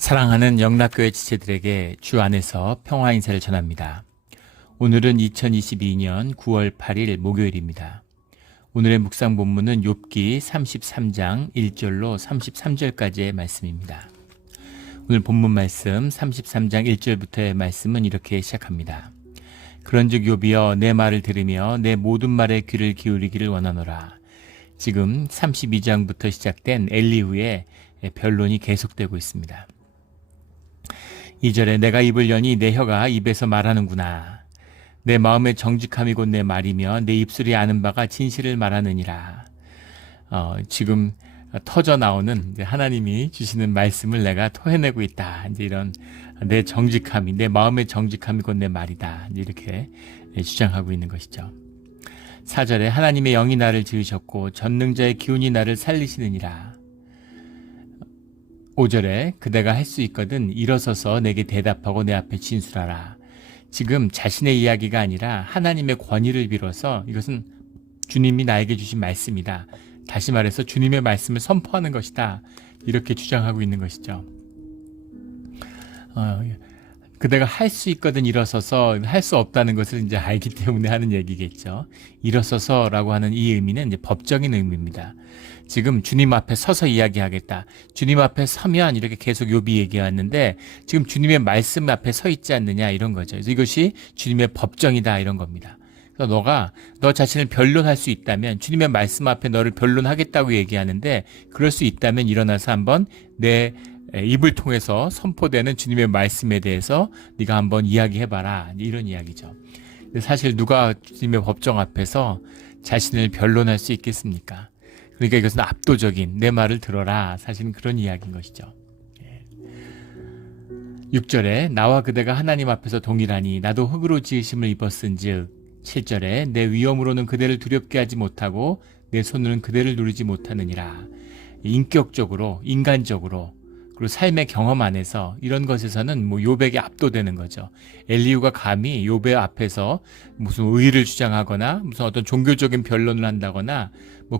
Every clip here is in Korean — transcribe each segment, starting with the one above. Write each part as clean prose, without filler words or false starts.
사랑하는 영락교회 지체들에게 주 안에서 평화 인사를 전합니다. 오늘은 2022년 9월 8일 목요일입니다. 오늘의 묵상 본문은 욥기 33장 1절로 33절까지의 말씀입니다. 오늘 본문 말씀 33장 1절부터의 말씀은 이렇게 시작합니다. 그런즉 욥이여 내 말을 들으며 내 모든 말에 귀를 기울이기를 원하노라. 지금 32장부터 시작된 엘리후의 변론이 계속되고 있습니다. 2절에 내가 입을 여니 내 혀가 입에서 말하는구나. 내 마음의 정직함이 곧 내 말이며 내 입술이 아는 바가 진실을 말하느니라. 지금 터져 나오는 하나님이 주시는 말씀을 내가 토해내고 있다. 이제 이런 내 정직함이, 내 마음의 정직함이 곧 내 말이다. 이제 이렇게 주장하고 있는 것이죠. 4절에 하나님의 영이 나를 지으셨고 전능자의 기운이 나를 살리시느니라. 5절에 그대가 할 수 있거든 일어서서 내게 대답하고 내 앞에 진술하라. 지금 자신의 이야기가 아니라 하나님의 권위를 빌어서 이것은 주님이 나에게 주신 말씀이다. 다시 말해서 주님의 말씀을 선포하는 것이다. 이렇게 주장하고 있는 것이죠. 그대가 할 수 있거든 일어서서 할 수 없다는 것을 이제 알기 때문에 하는 얘기겠죠. 일어서서라고 하는 이 의미는 이제 법적인 의미입니다. 지금 주님 앞에 서서 이야기하겠다. 주님 앞에 서면 이렇게 계속 욥이 얘기해왔는데 지금 주님의 말씀 앞에 서 있지 않느냐 이런 거죠. 그래서 이것이 주님의 법정이다 이런 겁니다. 그래서 너 자신을 변론할 수 있다면 주님의 말씀 앞에 너를 변론하겠다고 얘기하는데 그럴 수 있다면 일어나서 한번 내 입을 통해서 선포되는 주님의 말씀에 대해서 네가 한번 이야기해봐라. 이런 이야기죠. 근데 사실 누가 주님의 법정 앞에서 자신을 변론할 수 있겠습니까? 그러니까 이것은 압도적인 내 말을 들어라. 사실은 그런 이야기인 것이죠. 6절에 나와 그대가 하나님 앞에서 동일하니 나도 흙으로 지으심을 입었은즉 7절에 내 위엄으로는 그대를 두렵게 하지 못하고 내 손으로는 그대를 누르지 못하느니라. 인격적으로 인간적으로 그리고 삶의 경험 안에서 이런 것에서는 욥에게 압도되는 거죠. 엘리후가 감히 욥의 앞에서 무슨 의의를 주장하거나 무슨 어떤 종교적인 변론을 한다거나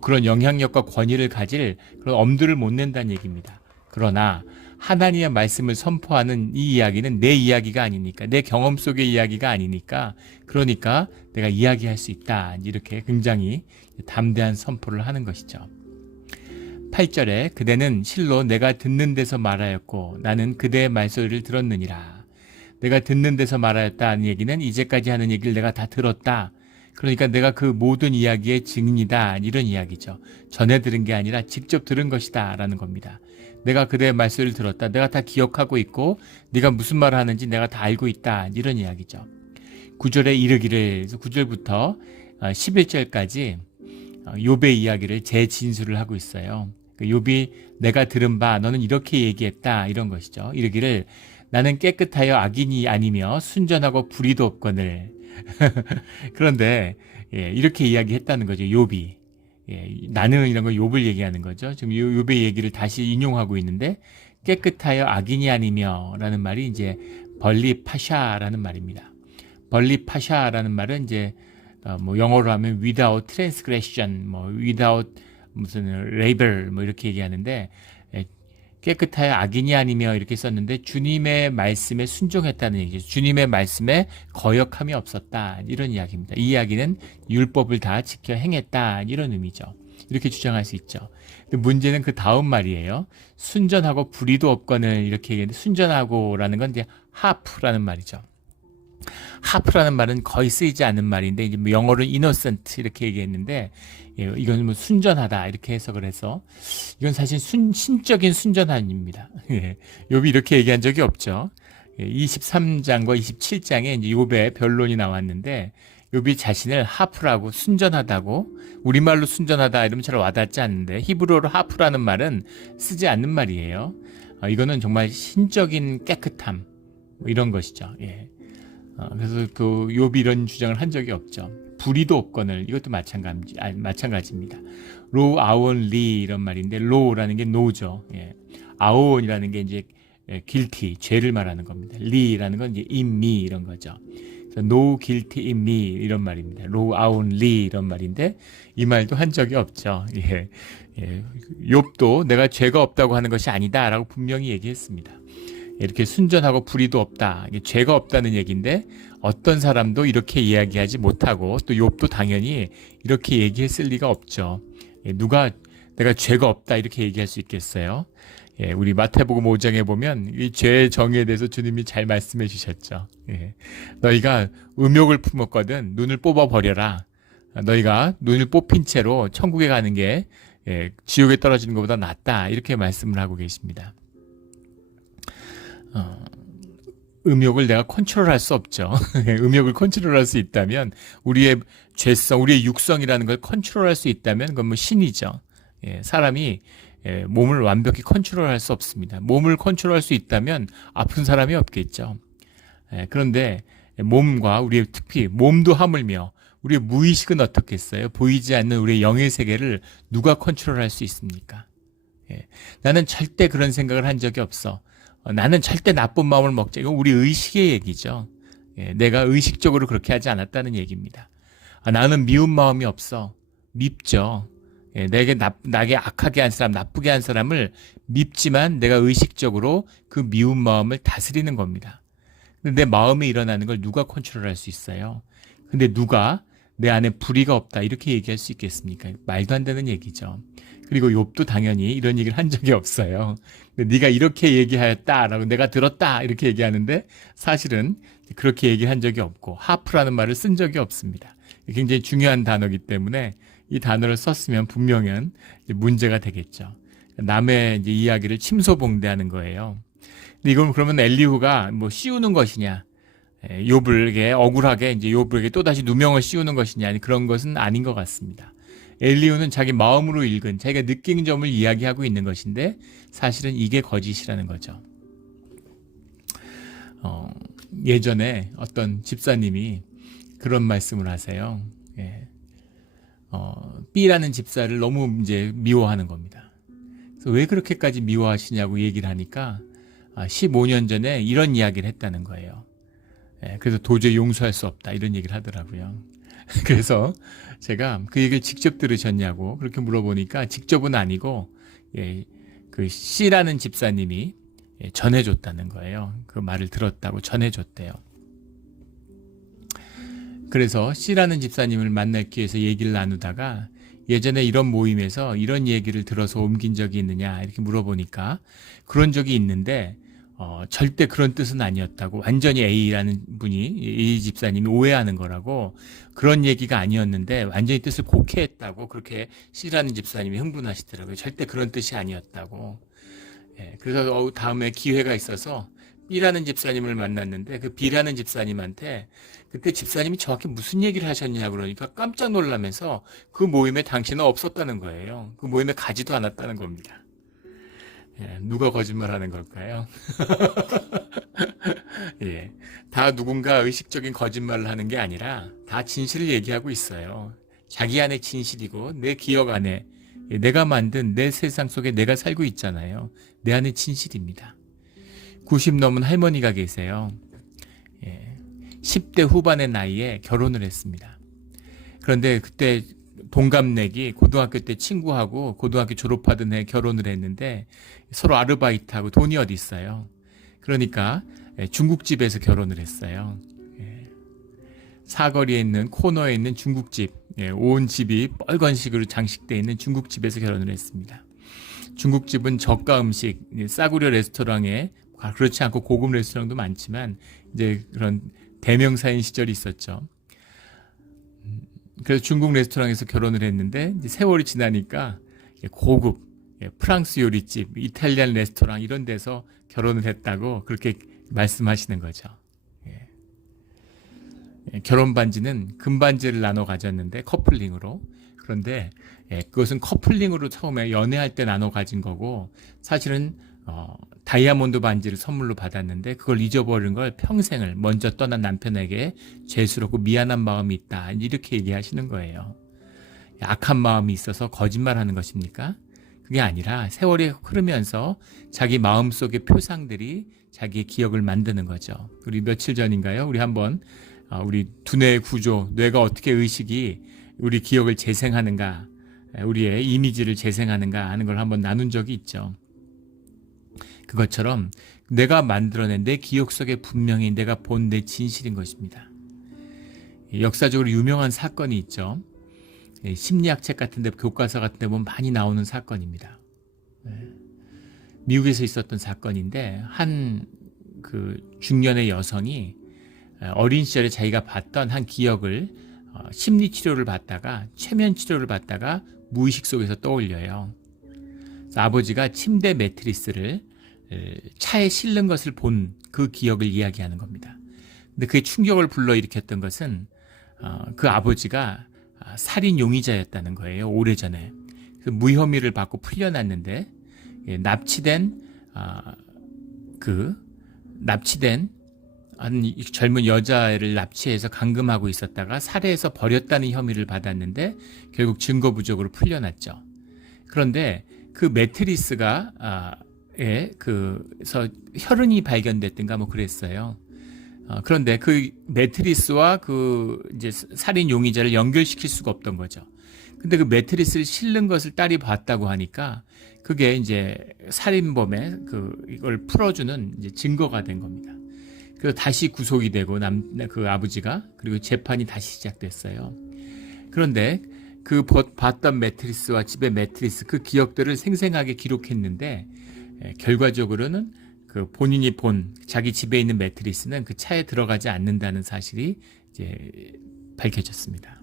그런 영향력과 권위를 가질 그런 엄두를 못 낸다는 얘기입니다. 그러나 하나님의 말씀을 선포하는 이 이야기는 내 이야기가 아니니까, 내 경험 속의 이야기가 아니니까, 그러니까 내가 이야기할 수 있다. 이렇게 굉장히 담대한 선포를 하는 것이죠. 8절에 그대는 실로 내가 듣는 데서 말하였고 나는 그대의 말소리를 들었느니라. 내가 듣는 데서 말하였다는 얘기는 이제까지 하는 얘기를 내가 다 들었다. 그러니까 내가 그 모든 이야기의 증인이다. 이런 이야기죠. 전해 들은 게 아니라 직접 들은 것이다 라는 겁니다. 내가 그대의 말소리를 들었다. 내가 다 기억하고 있고 네가 무슨 말을 하는지 내가 다 알고 있다. 이런 이야기죠. 9절에 이르기를 9절부터 11절까지 욥의 이야기를 재진술을 하고 있어요. 욥이 내가 들은 바 너는 이렇게 얘기했다 이런 것이죠. 이르기를 나는 깨끗하여 악인이 아니며 순전하고 불의도 없거늘. 그런데 이렇게 이야기했다는 거죠. 욥이. 나는 이런 거 욥을 얘기하는 거죠. 지금 욥의 얘기를 다시 인용하고 있는데 깨끗하여 악인이 아니며 라는 말이 이제 벌리파샤라는 말입니다. 벌리파샤라는 말은 이제 영어로 하면 without transgression, without 무슨 labor 이렇게 얘기하는데 깨끗하여 악인이 아니며 이렇게 썼는데 주님의 말씀에 순종했다는 얘기죠. 주님의 말씀에 거역함이 없었다. 이런 이야기입니다. 이 이야기는 율법을 다 지켜 행했다. 이런 의미죠. 이렇게 주장할 수 있죠. 근데 문제는 그 다음 말이에요. 순전하고 불의도 없거늘 이렇게 얘기했는데 순전하고라는 건 이제 하프라는 말이죠. 하프라는 말은 거의 쓰이지 않는 말인데 이제 영어로 innocent 이렇게 얘기했는데 이건 순전하다 이렇게 해석을 해서 이건 사실 신적인 순전함입니다. 욥이 이렇게 얘기한 적이 없죠. 23장과 27장에 이제 욥의 변론이 나왔는데 욥이 자신을 하프라고 순전하다고 우리말로 순전하다 이러면 잘 와닿지 않는데 히브리어로 하프라는 말은 쓰지 않는 말이에요. 이거는 정말 신적인 깨끗함 이런 것이죠. 그래서 그 욥이 이런 주장을 한 적이 없죠. 불의도 없거늘 이것도 마찬가지입니다. 로 아온 리 이런 말인데 로라는 게 노죠. 아온이라는 게 이제 guilty 죄를 말하는 겁니다. 리라는 건 이제 in me 이런 거죠. 그래서 no guilty in me 이런 말입니다. 로 아온 리 이런 말인데 이 말도 한 적이 없죠. 욥도 내가 죄가 없다고 하는 것이 아니다라고 분명히 얘기했습니다. 이렇게 순전하고 불의도 없다. 이게 죄가 없다는 얘기인데 어떤 사람도 이렇게 이야기하지 못하고 또 욥도 당연히 이렇게 얘기했을 리가 없죠. 누가 내가 죄가 없다 이렇게 얘기할 수 있겠어요? 우리 마태복음 5장에 보면 이 죄의 정의에 대해서 주님이 잘 말씀해 주셨죠. 너희가 음욕을 품었거든 눈을 뽑아 버려라. 너희가 눈을 뽑힌 채로 천국에 가는 게 지옥에 떨어지는 것보다 낫다. 이렇게 말씀을 하고 계십니다. 음욕을 내가 컨트롤할 수 없죠. 음욕을 컨트롤할 수 있다면 우리의 죄성, 우리의 육성이라는 걸 컨트롤할 수 있다면 그건 뭐 신이죠. 사람이 몸을 완벽히 컨트롤할 수 없습니다. 몸을 컨트롤할 수 있다면 아픈 사람이 없겠죠. 그런데 몸과 우리의 특히 몸도 하물며 우리의 무의식은 어떻겠어요? 보이지 않는 우리의 영의 세계를 누가 컨트롤할 수 있습니까? 나는 절대 그런 생각을 한 적이 없어. 나는 절대 나쁜 마음을 먹자. 이건 우리 의식의 얘기죠. 내가 의식적으로 그렇게 하지 않았다는 얘기입니다. 나는 미운 마음이 없어. 밉죠. 나게 악하게 한 사람, 나쁘게 한 사람을 밉지만 내가 의식적으로 그 미운 마음을 다스리는 겁니다. 근데 내 마음에 일어나는 걸 누가 컨트롤할 수 있어요? 근데 누가 내 안에 불의가 없다 이렇게 얘기할 수 있겠습니까? 말도 안 되는 얘기죠. 그리고 욥도 당연히 이런 얘기를 한 적이 없어요. 근데 네가 이렇게 얘기하였다라고 내가 들었다 이렇게 얘기하는데 사실은 그렇게 얘기한 적이 없고 하프라는 말을 쓴 적이 없습니다. 굉장히 중요한 단어이기 때문에 이 단어를 썼으면 분명한 문제가 되겠죠. 남의 이제 이야기를 침소봉대하는 거예요. 근데 이건 그러면 엘리후가 뭐 씌우는 것이냐, 욥을게 억울하게 이제 욥에게 또 다시 누명을 씌우는 것이냐, 아니 그런 것은 아닌 것 같습니다. 엘리후는 자기 마음으로 읽은 자기가 느낀 점을 이야기하고 있는 것인데 사실은 이게 거짓이라는 거죠. 예전에 어떤 집사님이 그런 말씀을 하세요. B라는 집사를 너무 이제 미워하는 겁니다. 그래서 왜 그렇게까지 미워하시냐고 얘기를 하니까 15년 전에 이런 이야기를 했다는 거예요. 그래서 도저히 용서할 수 없다 이런 얘기를 하더라고요. 그래서 제가 그 얘기를 직접 들으셨냐고 그렇게 물어보니까 직접은 아니고 그 C라는 집사님이 전해줬다는 거예요. 그 말을 들었다고 전해줬대요. 그래서 C라는 집사님을 만날 기회에서 얘기를 나누다가 예전에 이런 모임에서 이런 얘기를 들어서 옮긴 적이 있느냐 이렇게 물어보니까 그런 적이 있는데 절대 그런 뜻은 아니었다고 완전히 A라는 분이 A 집사님이 오해하는 거라고 그런 얘기가 아니었는데 완전히 뜻을 곡해했다고 그렇게 C라는 집사님이 흥분하시더라고요. 절대 그런 뜻이 아니었다고. 그래서 다음에 기회가 있어서 B라는 집사님을 만났는데 그 B라는 집사님한테 그때 집사님이 정확히 무슨 얘기를 하셨냐 그러니까 깜짝 놀라면서 그 모임에 당신은 없었다는 거예요. 그 모임에 가지도 않았다는 겁니다. 누가 거짓말하는 걸까요? 다 누군가 의식적인 거짓말을 하는 게 아니라 다 진실을 얘기하고 있어요. 자기 안에 진실이고 내 기억 안에 내가 만든 내 세상 속에 내가 살고 있잖아요. 내 안에 진실입니다. 90 넘은 할머니가 계세요. 10대 후반의 나이에 결혼을 했습니다. 그런데 그때 동갑내기 고등학교 때 친구하고 고등학교 졸업하던 해 결혼을 했는데 서로 아르바이트하고 돈이 어디 있어요. 그러니까 중국집에서 결혼을 했어요. 사거리에 있는 코너에 있는 중국집, 온 집이 빨간식으로 장식되어 있는 중국집에서 결혼을 했습니다. 중국집은 저가 음식, 싸구려 레스토랑에 그렇지 않고 고급 레스토랑도 많지만 이제 그런 대명사인 시절이 있었죠. 그래서 중국 레스토랑에서 결혼을 했는데 이제 세월이 지나니까 고급 프랑스 요리집, 이탈리안 레스토랑 이런 데서 결혼을 했다고 그렇게 말씀하시는 거죠. 결혼 반지는 금반지를 나눠 가졌는데 커플링으로. 그런데 그것은 커플링으로 처음에 연애할 때 나눠 가진 거고 사실은 다이아몬드 반지를 선물로 받았는데 그걸 잊어버린 걸 평생을 먼저 떠난 남편에게 죄스럽고 미안한 마음이 있다 이렇게 얘기하시는 거예요. 악한 마음이 있어서 거짓말하는 것입니까? 그게 아니라 세월이 흐르면서 자기 마음속의 표상들이 자기의 기억을 만드는 거죠. 우리 며칠 전인가요? 우리 한번 우리 두뇌의 구조, 뇌가 어떻게 의식이 우리 기억을 재생하는가, 우리의 이미지를 재생하는가 하는 걸 한번 나눈 적이 있죠. 그것처럼 내가 만들어낸 내 기억 속에 분명히 내가 본 내 진실인 것입니다. 역사적으로 유명한 사건이 있죠. 심리학 책 같은 데, 교과서 같은 데 보면 많이 나오는 사건입니다. 미국에서 있었던 사건인데 한 그 중년의 여성이 어린 시절에 자기가 봤던 한 기억을 심리치료를 받다가 최면 치료를 받다가 무의식 속에서 떠올려요. 그래서 아버지가 침대 매트리스를 차에 실는 것을 본 그 기억을 이야기하는 겁니다. 근데 그게 충격을 불러일으켰던 것은 그 아버지가 살인 용의자였다는 거예요. 오래전에. 그래서 무혐의를 받고 풀려났는데 납치된 한 젊은 여자를 납치해서 감금하고 있었다가 살해해서 버렸다는 혐의를 받았는데 결국 증거 부족으로 풀려났죠. 그런데 그 매트리스가 그래서 혈흔이 발견됐든가 뭐 그랬어요. 그런데 그 매트리스와 그 이제 살인 용의자를 연결시킬 수가 없던 거죠. 근데 그 매트리스를 실는 것을 딸이 봤다고 하니까 그게 이제 살인범의 이걸 풀어주는 이제 증거가 된 겁니다. 그래서 다시 구속이 되고 그 아버지가 그리고 재판이 다시 시작됐어요. 그런데 그 봤던 매트리스와 집의 매트리스 그 기억들을 생생하게 기록했는데 결과적으로는 그 본인이 본 자기 집에 있는 매트리스는 그 차에 들어가지 않는다는 사실이 이제 밝혀졌습니다.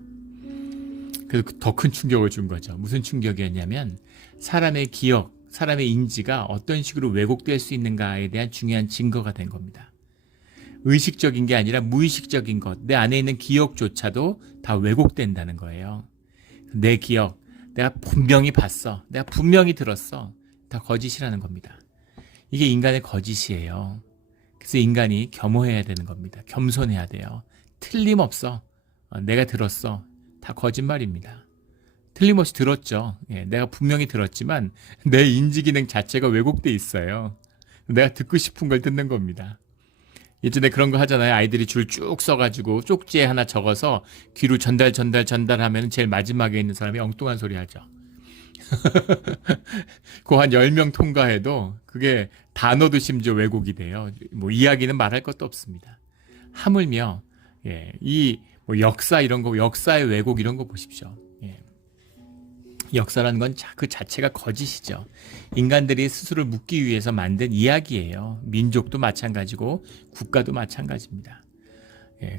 그래서 더 큰 충격을 준 거죠. 무슨 충격이었냐면 사람의 기억, 사람의 인지가 어떤 식으로 왜곡될 수 있는가에 대한 중요한 증거가 된 겁니다. 의식적인 게 아니라 무의식적인 것, 내 안에 있는 기억조차도 다 왜곡된다는 거예요. 내 기억, 내가 분명히 봤어, 내가 분명히 들었어, 다 거짓이라는 겁니다. 이게 인간의 거짓이에요. 그래서 인간이 겸허해야 되는 겁니다. 겸손해야 돼요. 틀림없어. 내가 들었어. 다 거짓말입니다. 틀림없이 들었죠. 내가 분명히 들었지만 내 인지 기능 자체가 왜곡돼 있어요. 내가 듣고 싶은 걸 듣는 겁니다. 예전에 그런 거 하잖아요. 아이들이 줄 쭉 써가지고 쪽지에 하나 적어서 귀로 전달하면 제일 마지막에 있는 사람이 엉뚱한 소리 하죠. 그 한 10명 통과해도 그게 단어도 심지어 왜곡이 돼요. 뭐 이야기는 말할 것도 없습니다. 하물며 이 뭐 역사 이런 거, 역사의 왜곡 이런 거 보십시오. 역사라는 건 그 자체가 거짓이죠. 인간들이 스스로 묻기 위해서 만든 이야기예요. 민족도 마찬가지고 국가도 마찬가지입니다.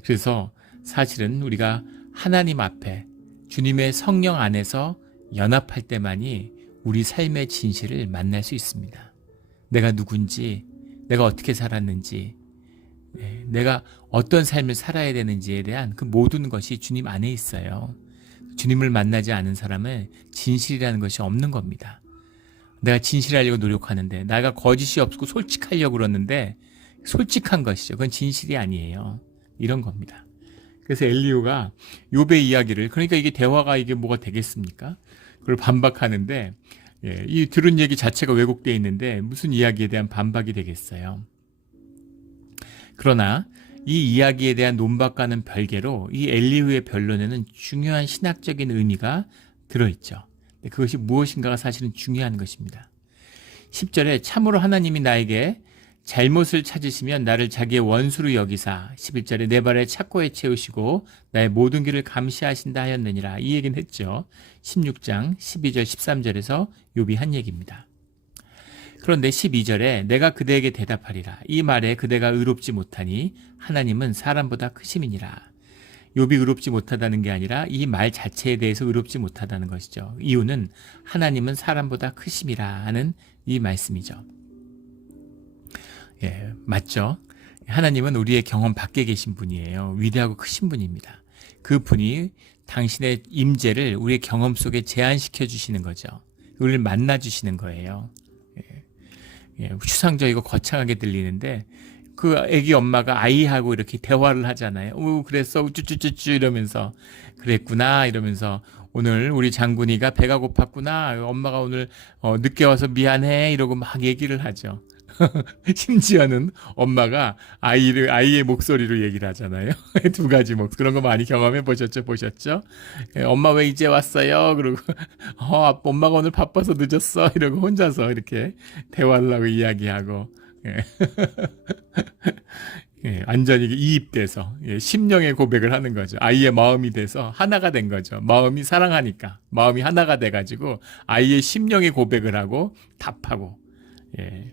그래서 사실은 우리가 하나님 앞에 주님의 성령 안에서 연합할 때만이 우리 삶의 진실을 만날 수 있습니다. 내가 누군지, 내가 어떻게 살았는지, 내가 어떤 삶을 살아야 되는지에 대한 그 모든 것이 주님 안에 있어요. 주님을 만나지 않은 사람은 진실이라는 것이 없는 겁니다. 내가 진실하려고 노력하는데, 내가 거짓이 없고 솔직하려고 그러는데 솔직한 것이죠. 그건 진실이 아니에요. 이런 겁니다. 그래서 엘리후가 욥의 이야기를, 그러니까 이게 대화가 이게 뭐가 되겠습니까? 그걸 반박하는데 이 들은 얘기 자체가 왜곡되어 있는데 무슨 이야기에 대한 반박이 되겠어요. 그러나 이 이야기에 대한 논박과는 별개로 이 엘리후의 변론에는 중요한 신학적인 의미가 들어있죠. 그것이 무엇인가가 사실은 중요한 것입니다. 10절에 참으로 하나님이 나에게 잘못을 찾으시면 나를 자기의 원수로 여기사 11절에 내 발에 착고에 채우시고 나의 모든 길을 감시하신다 하였느니라. 이 얘기는 했죠. 16장 12절 13절에서 욥이 한 얘기입니다. 그런데 12절에 내가 그대에게 대답하리라. 이 말에 그대가 의롭지 못하니 하나님은 사람보다 크심이니라. 욥이 의롭지 못하다는 게 아니라 이 말 자체에 대해서 의롭지 못하다는 것이죠. 이유는 하나님은 사람보다 크심이라 하는 이 말씀이죠. 맞죠? 하나님은 우리의 경험 밖에 계신 분이에요. 위대하고 크신 분입니다. 그 분이 당신의 임재를 우리의 경험 속에 제한시켜 주시는 거죠. 우리를 만나 주시는 거예요. 추상적이고 거창하게 들리는데 그 애기 엄마가 아이하고 이렇게 대화를 하잖아요. 그랬어 우쭈쭈쭈쭈 이러면서 그랬구나 이러면서 오늘 우리 장군이가 배가 고팠구나 엄마가 오늘 늦게 와서 미안해 이러고 막 얘기를 하죠. 심지어는 엄마가 아이의 목소리로 얘기를 하잖아요. 두 가지 그런 거 많이 경험해 보셨죠? 엄마 왜 이제 왔어요? 그러고, 엄마가 오늘 바빠서 늦었어. 이러고 혼자서 이렇게 대화를 하고 이야기하고, 예. 예, 완전히 이입돼서, 예, 심령의 고백을 하는 거죠. 아이의 마음이 돼서 하나가 된 거죠. 마음이 사랑하니까. 마음이 하나가 돼가지고, 아이의 심령의 고백을 하고, 답하고, 예.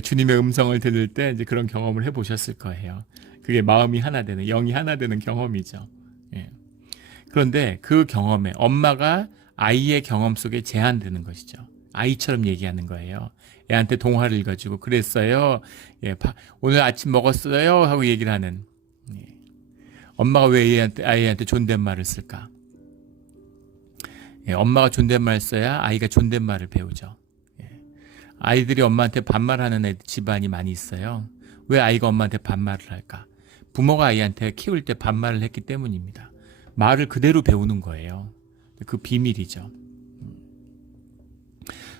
주님의 음성을 들을 때 이제 그런 경험을 해보셨을 거예요. 그게 마음이 하나 되는, 영이 하나 되는 경험이죠. 예. 그런데 그 경험에 엄마가 아이의 경험 속에 제한되는 것이죠. 아이처럼 얘기하는 거예요. 애한테 동화를 읽어주고 그랬어요. 예, 오늘 아침 먹었어요 하고 얘기를 하는. 예. 엄마가 왜 아이한테 존댓말을 쓸까? 예, 엄마가 존댓말 써야 아이가 존댓말을 배우죠. 아이들이 엄마한테 반말하는 집안이 많이 있어요. 왜 아이가 엄마한테 반말을 할까? 부모가 아이한테 키울 때 반말을 했기 때문입니다. 말을 그대로 배우는 거예요. 그 비밀이죠.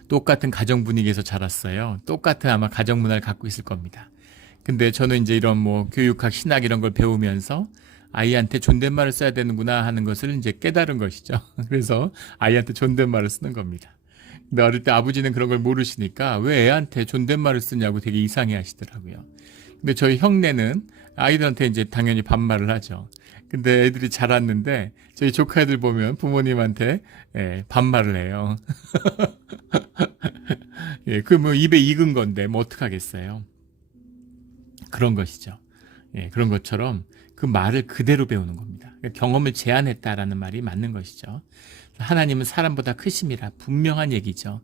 똑같은 가정 분위기에서 자랐어요. 똑같은 아마 가정 문화를 갖고 있을 겁니다. 근데 저는 이제 이런 교육학, 신학 이런 걸 배우면서 아이한테 존댓말을 써야 되는구나 하는 것을 이제 깨달은 것이죠. 그래서 아이한테 존댓말을 쓰는 겁니다. 근데 어릴 때 아버지는 그런 걸 모르시니까 왜 애한테 존댓말을 쓰냐고 되게 이상해 하시더라고요. 근데 저희 형네는 아이들한테 이제 당연히 반말을 하죠. 근데 애들이 자랐는데 저희 조카 애들 보면 부모님한테 반말을 해요. 예, 입에 익은 건데 어떡하겠어요. 그런 것이죠. 예, 그런 것처럼 그 말을 그대로 배우는 겁니다. 그러니까 경험을 제한했다라는 말이 맞는 것이죠. 하나님은 사람보다 크심이라 분명한 얘기죠.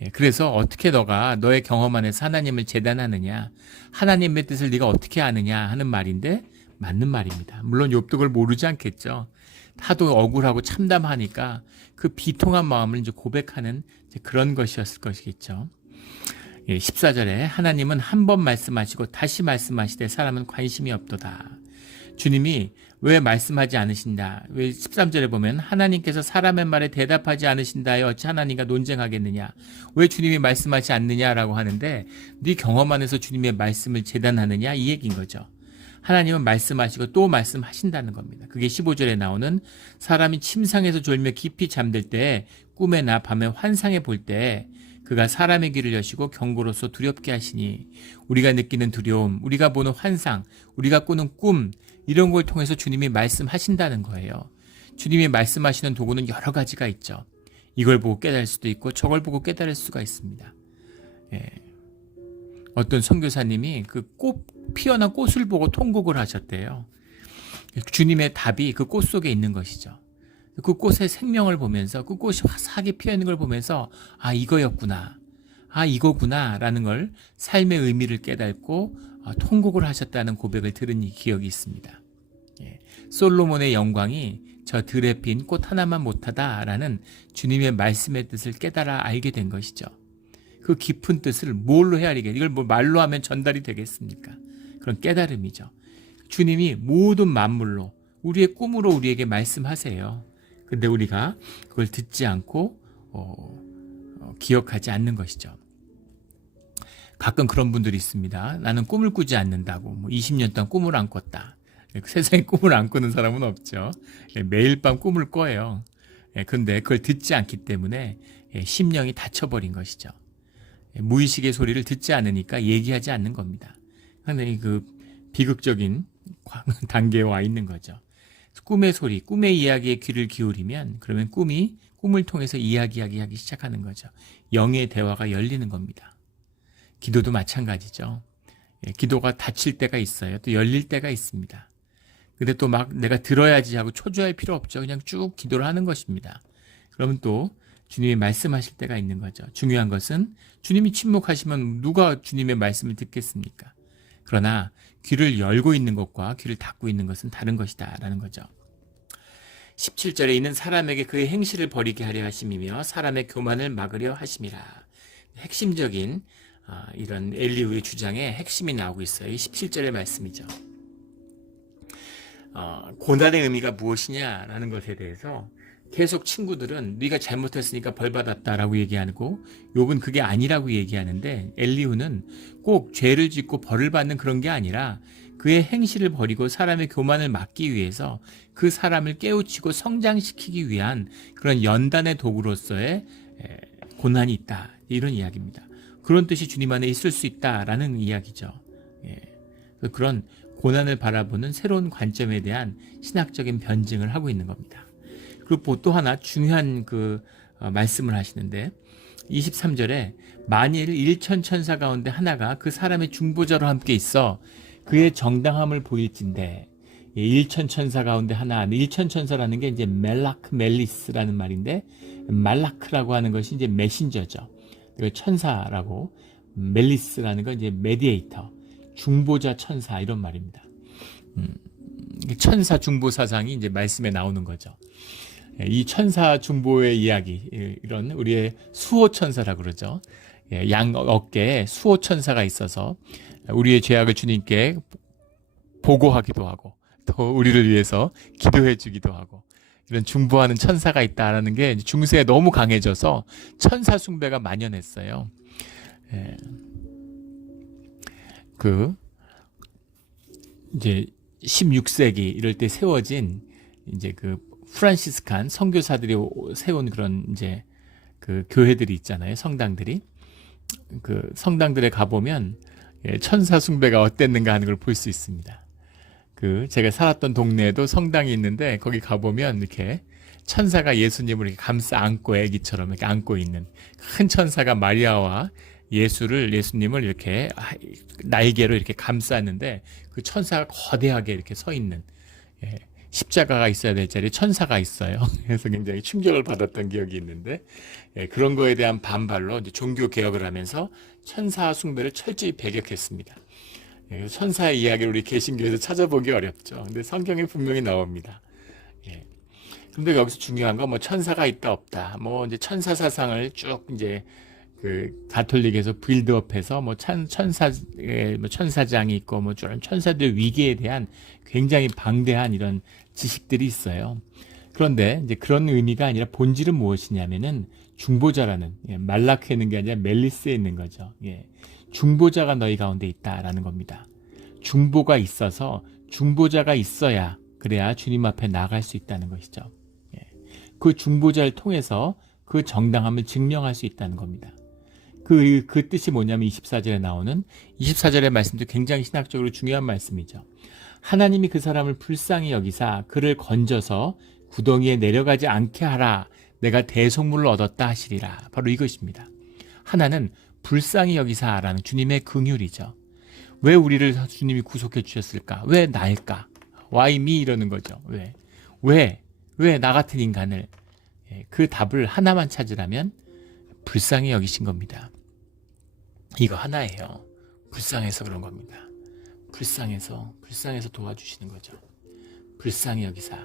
예, 그래서 어떻게 너가 너의 경험 안에서 하나님을 재단하느냐, 하나님의 뜻을 네가 어떻게 아느냐 하는 말인데 맞는 말입니다. 물론 욥도 그걸 모르지 않겠죠. 하도 억울하고 참담하니까 그 비통한 마음을 이제 고백하는 이제 그런 것이었을 것이겠죠. 예, 14절에 하나님은 한 번 말씀하시고 다시 말씀하시되 사람은 관심이 없도다. 주님이 왜 말씀하지 않으신다? 왜 13절에 보면 하나님께서 사람의 말에 대답하지 않으신다에 어찌 하나님과 논쟁하겠느냐? 왜 주님이 말씀하지 않느냐라고 하는데 네 경험 안에서 주님의 말씀을 재단하느냐? 이 얘기인 거죠. 하나님은 말씀하시고 또 말씀하신다는 겁니다. 그게 15절에 나오는 사람이 침상에서 졸며 깊이 잠들 때 꿈에나 밤에 환상에 볼 때 그가 사람의 귀를 여시고 경고로서 두렵게 하시니 우리가 느끼는 두려움, 우리가 보는 환상, 우리가 꾸는 꿈 이런 걸 통해서 주님이 말씀하신다는 거예요. 주님이 말씀하시는 도구는 여러 가지가 있죠. 이걸 보고 깨달을 수도 있고 저걸 보고 깨달을 수가 있습니다. 예. 어떤 선교사님이 그 피어난 꽃을 보고 통곡을 하셨대요. 주님의 답이 그 꽃 속에 있는 것이죠. 그 꽃의 생명을 보면서 그 꽃이 화사하게 피어있는 걸 보면서 아 이거였구나. 아 이거구나 라는 걸 삶의 의미를 깨닫고 통곡을 하셨다는 고백을 들은 기억이 있습니다. 예. 솔로몬의 영광이 저 들에 핀 꽃 하나만 못하다라는 주님의 말씀의 뜻을 깨달아 알게 된 것이죠. 그 깊은 뜻을 뭘로 헤아리게 이걸 말로 하면 전달이 되겠습니까? 그런 깨달음이죠. 주님이 모든 만물로 우리의 꿈으로 우리에게 말씀하세요. 근데 우리가 그걸 듣지 않고 기억하지 않는 것이죠. 가끔 그런 분들이 있습니다. 나는 꿈을 꾸지 않는다고 20년 동안 꿈을 안 꿨다. 세상에 꿈을 안 꾸는 사람은 없죠. 매일 밤 꿈을 꿔요. 그런데 그걸 듣지 않기 때문에 심령이 닫혀버린 것이죠. 무의식의 소리를 듣지 않으니까 얘기하지 않는 겁니다. 상당히 그 비극적인 단계에 와 있는 거죠. 꿈의 소리, 꿈의 이야기에 귀를 기울이면 그러면 꿈을 통해서 이야기하기 시작하는 거죠. 영의 대화가 열리는 겁니다. 기도도 마찬가지죠. 기도가 닫힐 때가 있어요. 또 열릴 때가 있습니다. 근데 또 막 내가 들어야지 하고 초조할 필요 없죠. 그냥 쭉 기도를 하는 것입니다. 그러면 또 주님이 말씀하실 때가 있는 거죠. 중요한 것은 주님이 침묵하시면 누가 주님의 말씀을 듣겠습니까? 그러나 귀를 열고 있는 것과 귀를 닫고 있는 것은 다른 것이다 라는 거죠. 17절에 있는 사람에게 그의 행실을 버리게 하려 하심이며 사람의 교만을 막으려 하심이라. 핵심적인 이런 엘리후의 주장에 핵심이 나오고 있어요. 이 17절의 말씀이죠. 고난의 의미가 무엇이냐라는 것에 대해서 계속 친구들은 네가 잘못했으니까 벌 받았다라고 얘기하고 욥은 그게 아니라고 얘기하는데 엘리후는 꼭 죄를 짓고 벌을 받는 그런 게 아니라 그의 행실을 버리고 사람의 교만을 막기 위해서 그 사람을 깨우치고 성장시키기 위한 그런 연단의 도구로서의 고난이 있다. 이런 이야기입니다. 그런 뜻이 주님 안에 있을 수 있다라는 이야기죠. 그런 고난을 바라보는 새로운 관점에 대한 신학적인 변증을 하고 있는 겁니다. 그리고 또 하나 중요한 말씀을 하시는데 23절에 만일 일천 천사 가운데 하나가 그 사람의 중보자로 함께 있어 그의 정당함을 보일진대. 일천 천사 가운데 하나, 일천 천사라는 게 이제 멜라크 멜리스라는 말인데 말라크라고 하는 것이 이제 메신저죠. 천사라고 멜리스라는 건 이제 메디에이터, 중보자 천사 이런 말입니다. 천사 중보 사상이 이제 말씀에 나오는 거죠. 이 천사 중보의 이야기, 이런 우리의 수호 천사라고 그러죠. 양 어깨에 수호 천사가 있어서 우리의 죄악을 주님께 보고하기도 하고 또 우리를 위해서 기도해 주기도 하고 이런 중보하는 천사가 있다라는 게 중세에 너무 강해져서 천사 숭배가 만연했어요. 이제 16세기 이럴 때 세워진 이제 프란시스칸 선교사들이 세운 그런 이제 교회들이 있잖아요. 성당들이. 성당들에 가보면 천사 숭배가 어땠는가 하는 걸 볼 수 있습니다. 제가 살았던 동네에도 성당이 있는데 거기 가보면 이렇게 천사가 예수님을 이렇게 감싸 안고 애기처럼 이렇게 안고 있는 큰 천사가 마리아와 예수님을 이렇게 날개로 이렇게 감쌌는데 그 천사가 거대하게 이렇게 서 있는 십자가가 있어야 될 자리에 천사가 있어요. 그래서 굉장히 충격을 받았던 기억이 있는데 그런 거에 대한 반발로 이제 종교 개혁을 하면서 천사 숭배를 철저히 배격했습니다. 천사의 이야기를 우리 개신교에서 찾아보기 어렵죠. 근데 성경에 분명히 나옵니다. 근데 여기서 중요한 건 천사가 있다 없다. 이제 천사 사상을 쭉 이제 가톨릭에서 빌드업해서 천사장이 있고 저런 천사들의 위계에 대한 굉장히 방대한 이런 지식들이 있어요. 그런데 이제 그런 의미가 아니라 본질은 무엇이냐면은 중보자라는 말라크에 있는 게 아니라 멜리스에 있는 거죠. 중보자가 너희 가운데 있다라는 겁니다. 중보가 있어서 중보자가 있어야 그래야 주님 앞에 나아갈 수 있다는 것이죠. 그 중보자를 통해서 그 정당함을 증명할 수 있다는 겁니다. 그 뜻이 뭐냐면 24절에 나오는 24절의 말씀도 굉장히 신학적으로 중요한 말씀이죠. 하나님이 그 사람을 불쌍히 여기사 그를 건져서 구덩이에 내려가지 않게 하라. 내가 대속물을 얻었다 하시리라. 바로 이것입니다. 하나는 불쌍히 여기사라는 주님의 긍휼이죠. 왜 우리를 주님이 구속해 주셨을까? 왜 나일까? Why me? 이러는 거죠. 왜 나 같은 인간을? 그 답을 하나만 찾으라면 불쌍히 여기신 겁니다. 이거 하나예요. 불쌍해서 그런 겁니다. 불쌍해서 도와주시는 거죠. 불쌍히 여기사.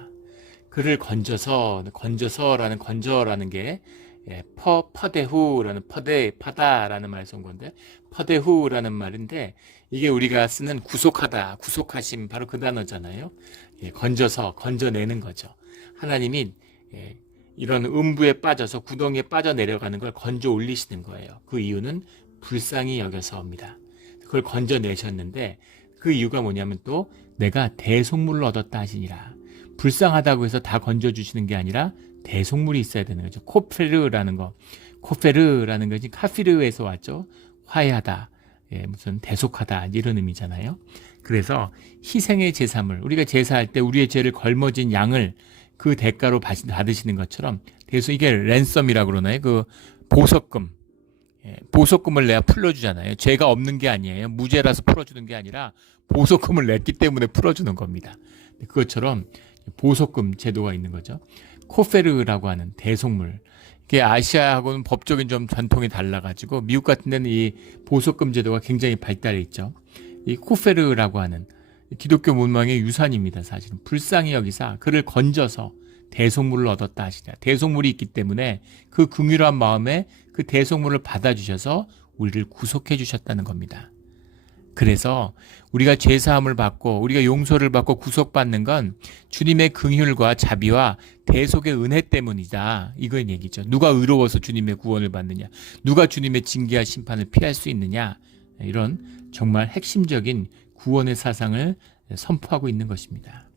그를 건져서라는 건져라는 게 퍼데후라는 파다라는 말에서 온 건데 퍼데후라는 말인데 이게 우리가 쓰는 구속하심 바로 그 단어잖아요. 건져서 건져내는 거죠. 하나님이 이런 음부에 빠져서 구덩이에 빠져 내려가는 걸 건져 올리시는 거예요. 그 이유는 불쌍히 여겨서입니다. 그걸 건져내셨는데 그 이유가 뭐냐면 또 내가 대속물을 얻었다 하시니라. 불쌍하다고 해서 다 건져주시는 게 아니라 대속물이 있어야 되는 거죠. 코페르라는 것이 카피르에서 왔죠. 화해하다, 무슨 대속하다 이런 의미잖아요. 그래서 희생의 제사물, 우리가 제사할 때 우리의 죄를 걸머진 양을 그 대가로 받으시는 것처럼 그래서 이게 랜섬이라고 그러나요? 보석금을 내야 풀어주잖아요. 죄가 없는 게 아니에요. 무죄라서 풀어주는 게 아니라 보석금을 냈기 때문에 풀어주는 겁니다. 그것처럼 보석금 제도가 있는 거죠. 코페르라고 하는 대속물. 이게 아시아하고는 법적인 좀 전통이 달라가지고 미국 같은 데는 이 보석금 제도가 굉장히 발달해 있죠. 이 코페르라고 하는 기독교 문명의 유산입니다. 사실은 불쌍히 여기사 그를 건져서 대속물을 얻었다 하시냐. 대속물이 있기 때문에 그 긍휼한 마음에 그 대속물을 받아주셔서 우리를 구속해 주셨다는 겁니다. 그래서 우리가 죄사함을 받고 우리가 용서를 받고 구속받는 건 주님의 긍휼과 자비와 대속의 은혜 때문이다. 이건 얘기죠. 누가 의로워서 주님의 구원을 받느냐? 누가 주님의 징계와 심판을 피할 수 있느냐? 이런 정말 핵심적인 구원의 사상을 선포하고 있는 것입니다.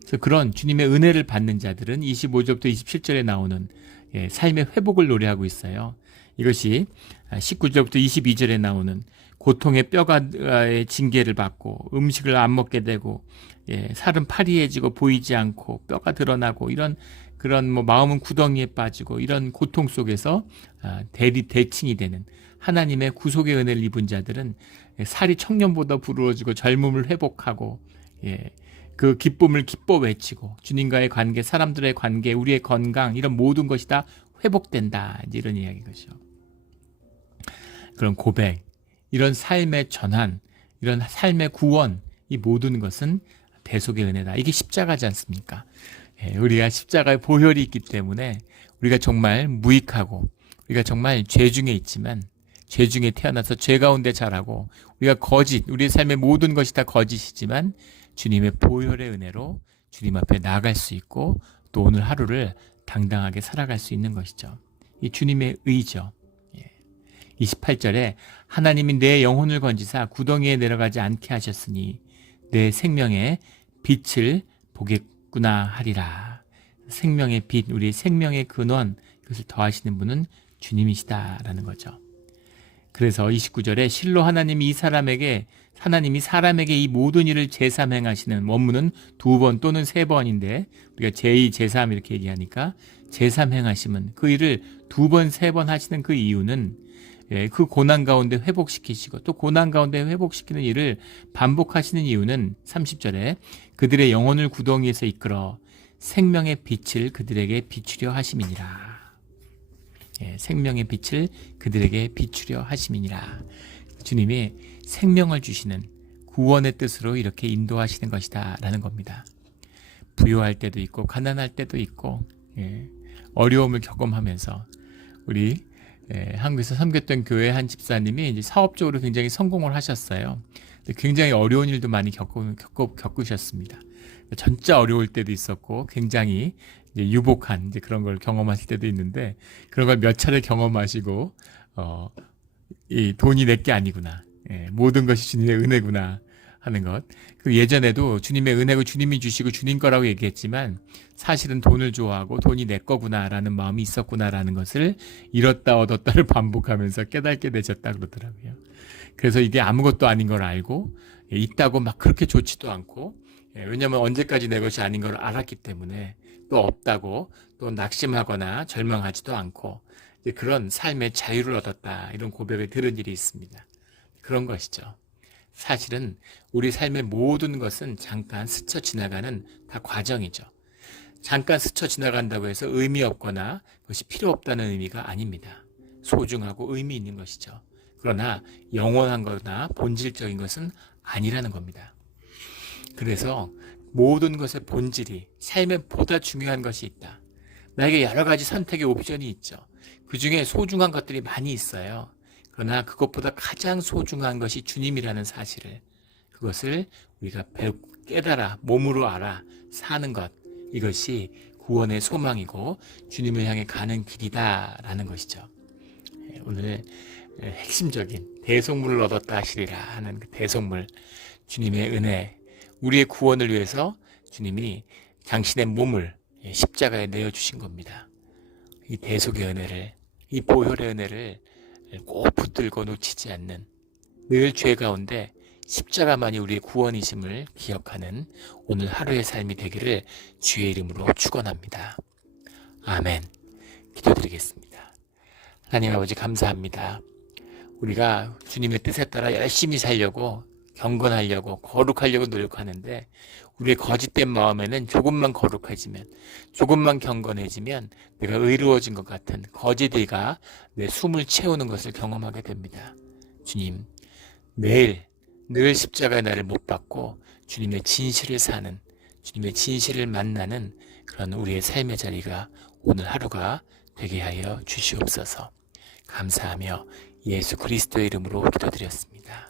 그래서 그런 주님의 은혜를 받는 자들은 25절부터 27절에 나오는 삶의 회복을 노래하고 있어요. 이것이 19절부터 22절에 나오는 고통의 뼈가의 징계를 받고 음식을 안 먹게 되고 살은 파리해지고 보이지 않고 뼈가 드러나고 그런 마음은 구덩이에 빠지고 이런 고통 속에서 대칭이 되는 하나님의 구속의 은혜를 입은 자들은 살이 청년보다 부러워지고 젊음을 회복하고 그 기쁨을 기뻐 외치고 주님과의 관계, 사람들의 관계, 우리의 건강 이런 모든 것이 다 회복된다. 이제 이런 이야기인 것이죠. 그런 고백, 이런 삶의 전환, 이런 삶의 구원, 이 모든 것은 대속의 은혜다. 이게 십자가지 않습니까? 우리가 십자가의 보혈이 있기 때문에 우리가 정말 무익하고 우리가 정말 죄 중에 있지만 죄 중에 태어나서 죄 가운데 자라고 우리가 우리의 삶의 모든 것이 다 거짓이지만 주님의 보혈의 은혜로 주님 앞에 나아갈 수 있고 또 오늘 하루를 당당하게 살아갈 수 있는 것이죠. 이 주님의 의죠. 28절에 하나님이 내 영혼을 건지사 구덩이에 내려가지 않게 하셨으니 내 생명의 빛을 보겠구나 하리라. 생명의 빛, 우리 생명의 근원, 그것을 더하시는 분은 주님이시다라는 거죠. 그래서 29절에 실로 하나님이 사람에게 이 모든 일을 제3행하시는, 원문은 2번 또는 3번인데 우리가 제2, 제3 이렇게 얘기하니까 제3행하심은 그 일을 2번, 3번 하시는 그 이유는 그 고난 가운데 회복시키시고 또 고난 가운데 회복시키는 일을 반복하시는 이유는 30절에 그들의 영혼을 구덩이에서 이끌어 생명의 빛을 그들에게 비추려 하심이니라. 생명의 빛을 그들에게 비추려 하심이니라. 주님이 생명을 주시는 구원의 뜻으로 이렇게 인도하시는 것이다 라는 겁니다. 부유할 때도 있고 가난할 때도 있고 어려움을 경험하면서 우리 한국에서 섬겼던 교회 한 집사님이 이제 사업적으로 굉장히 성공을 하셨어요. 굉장히 어려운 일도 많이 겪으셨습니다. 진짜 어려울 때도 있었고 굉장히 이제 유복한 이제 그런 걸 경험하실 때도 있는데 그런 걸 몇 차례 경험하시고 이 돈이 내게 아니구나. 모든 것이 주님의 은혜구나 하는 것. 그 예전에도 주님의 은혜고 주님이 주시고 주님 거라고 얘기했지만 사실은 돈을 좋아하고 돈이 내 거구나라는 마음이 있었구나라는 것을 잃었다 얻었다를 반복하면서 깨닫게 되셨다 그러더라고요. 그래서 이게 아무것도 아닌 걸 알고 있다고 막 그렇게 좋지도 않고 왜냐하면 언제까지 내 것이 아닌 걸 알았기 때문에 또 없다고 또 낙심하거나 절망하지도 않고 그런 삶의 자유를 얻었다 이런 고백을 들은 일이 있습니다. 그런 것이죠. 사실은 우리 삶의 모든 것은 잠깐 스쳐 지나가는 다 과정이죠. 잠깐 스쳐 지나간다고 해서 의미 없거나 그것이 필요 없다는 의미가 아닙니다. 소중하고 의미 있는 것이죠. 그러나 영원한 거나 본질적인 것은 아니라는 겁니다. 그래서 모든 것의 본질이 삶에 보다 중요한 것이 있다. 나에게 여러 가지 선택의 옵션이 있죠. 그 중에 소중한 것들이 많이 있어요. 그러나 그것보다 가장 소중한 것이 주님이라는 사실을, 그것을 우리가 깨달아 몸으로 알아 사는 것, 이것이 구원의 소망이고 주님을 향해 가는 길이다라는 것이죠. 오늘 핵심적인 대속물을 얻었다 하시리라 하는 그 대속물, 주님의 은혜, 우리의 구원을 위해서 주님이 당신의 몸을 십자가에 내어주신 겁니다. 이 대속의 은혜를, 이 보혈의 은혜를 꼭 붙들고 놓치지 않는, 늘 죄 가운데 십자가만이 우리의 구원이심을 기억하는 오늘 하루의 삶이 되기를 주의 이름으로 축원합니다. 아멘. 기도드리겠습니다. 하나님 아버지 감사합니다. 우리가 주님의 뜻에 따라 열심히 살려고, 경건하려고, 거룩하려고 노력하는데 우리의 거짓된 마음에는 조금만 거룩해지면, 조금만 경건해지면 내가 의로워진 것 같은 거짓의가 내 숨을 채우는 것을 경험하게 됩니다. 주님, 매일 늘 십자가의 나를 못 받고 주님의 진실을 사는, 주님의 진실을 만나는 그런 우리의 삶의 자리가 오늘 하루가 되게 하여 주시옵소서. 감사하며 예수 그리스도의 이름으로 기도드렸습니다.